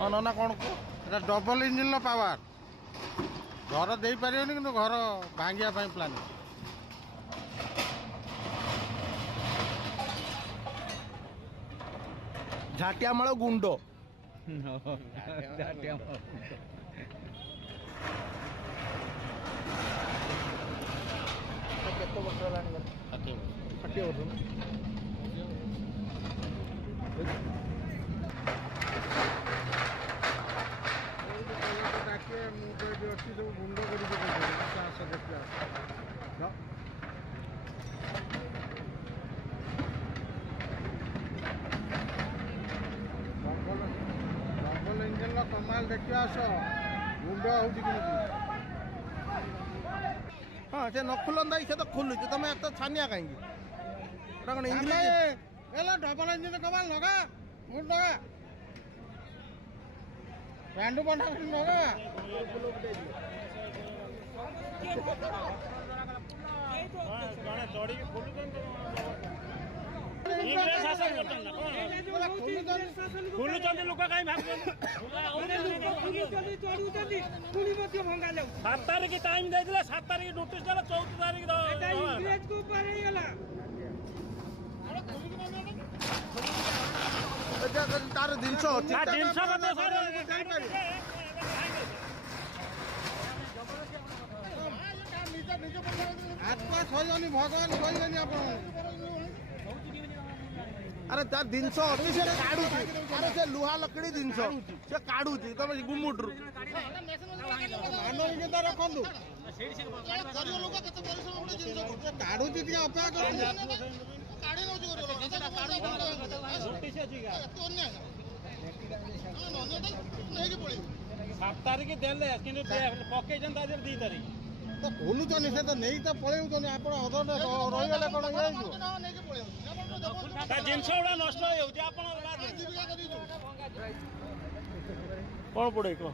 हाँ ना कौन को डबल इंजिन पावर घर दे पारे कि घर भांगिया प्लान झाटियामाळ गुंड କେତେ ବର୍ଷ ହେଲାଣି 60 ବର୍ଷ ଡାକେ ମୁଁ ତ ଏଠି ଅଛି ସବୁ ଗୁଣ୍ଡ କରିକି ଆସ ଦେଖିବା ଡବଲ ଇଞ୍ଜିନର କମାଲ ଦେଖିବା ଆସ ଗୁଣ୍ଡ ହେଉଛି କେମିତି। हाँ से न खुलंदा से तो खुलुच तुम एत छानिया कहीं इंग्लिश डबल इंजिन कमाल लगा मुझ लगा पैंडू बंधा लगा लोक कहीं 7 तारीख टाइम दे 7 तारीख नोटिस देला 14 तारीख तार जिनस आत्मा सही भगवान सही आप अरे तार जिनस अच्छी से काढ़ुची अरे से लुहा लकड़ी जिनस से काढ़ुची तुम गुमुट्रु मानविकता रखु काढ़ुची अपेक्षा कर 7 तारीख देले किंतु पकेजन 2 तारीख तो खोलुचनी से तो नहीं तो पलैउचनी आप अधर रहीगले कौन जिनस गुड़ा नष्ट हो कौन पड़े कह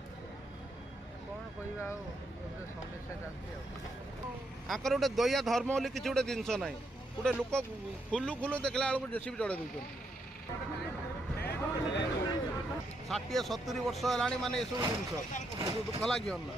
आकर गोटे दया धर्म बोली किसी गोटे जिनस ना गोटे लोक खुलु खुलु देखला बेलू जेसीबी चढ़े दूसरी 60-70 वर्ष है माने ये सब जिन दुख लगे ना